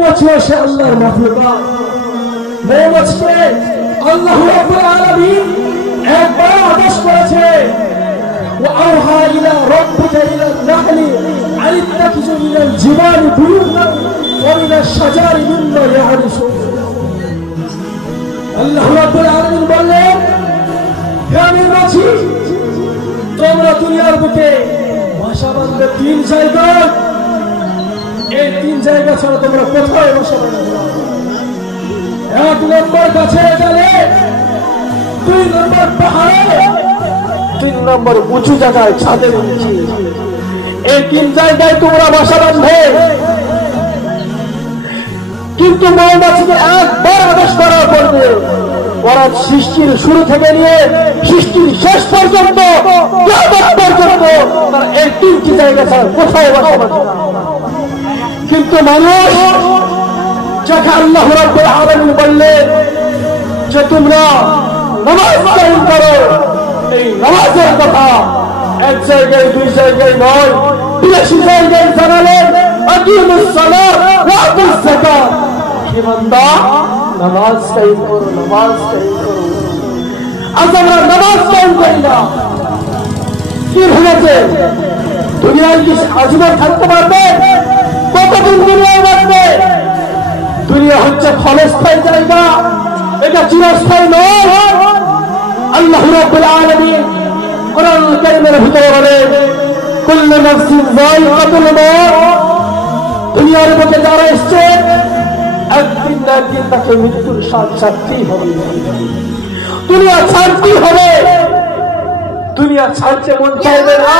মৌমাছি আল্লাহর মাখলুকাত। মৌমাছিকে আল্লাহ রাব্বুল আলামিন একবার আদেশ করেছে, ওয়া আওহা ইলা রাব্বিকা ইলা নাহলি আনিত্তাখিযু মিনাল জিবালি বুয়ুতান ওয়া মিনাশ শাজারি মিম্মা ইয়ারিসুন। আল্লাহ রাব্বুল আলামিন বললেন, হে মৌমাছি, তোমরা দুনিয়ার বুকে বাসা বাঁধবে তিন জায়গায়। এই তিন জায়গা ছাড়া তোমরা কোথায় বসে বাঁধবে? এক নম্বর গাছের ডালে, দুই নম্বর পাহাড়ে, তিন নম্বর উঁচু জায়গায় ছাদের নিচে। এই তিন জায়গায় তোমরা বাসা বাঁধবে। কিন্তু মৌমাছিকে একবার আদেশ করা পড়বে, ওরা সৃষ্টির শুরু থেকে নিয়ে সৃষ্টির শেষ পর্যন্ত তারা এই তিনটি জায়গা ছাড়া কোথায় বাসা বাঁধবে না। কিন্তু মানুষ যাকে আল্লাহ রাব্বুল আলামিন বললেন যে তোমরা নামাজ কায়েম করো, এই নামাজের কথা এক জায়গায় দুই জায়গায় নয়, ৮২ জায়গায় জানালেন, আকিমুস সালাত ওয়া আতুজ যাকাত। হে বান্দা, নামাজ কায়েম করো, নামাজ কায়েম করো। আজ আমরা নামাজ কায়েম করি না। কি হয়েছে? দুনিয়ায় কি আজীবন থাকতে পারবে? কতদিন দুনিয়ায় বাঁচবে? দুনিয়া হচ্ছে ক্ষণস্থায়ী জায়গা, এটা চিরস্থায়ী নয়। আল্লাহ রাব্বুল আলামিন কোরআনুল কারীমের ভিতরে বলেন, কুল্লু নাফসিন যায়িকাতুল মাউত। দুনিয়ার বুকে যারা এসছে একদিন না একদিন তাকে মৃত্যুর স্বাদ ছাড়তেই হবে। দুনিয়া ছাড়তেই হবে। দুনিয়া ছাড়তে মন চাইবে না।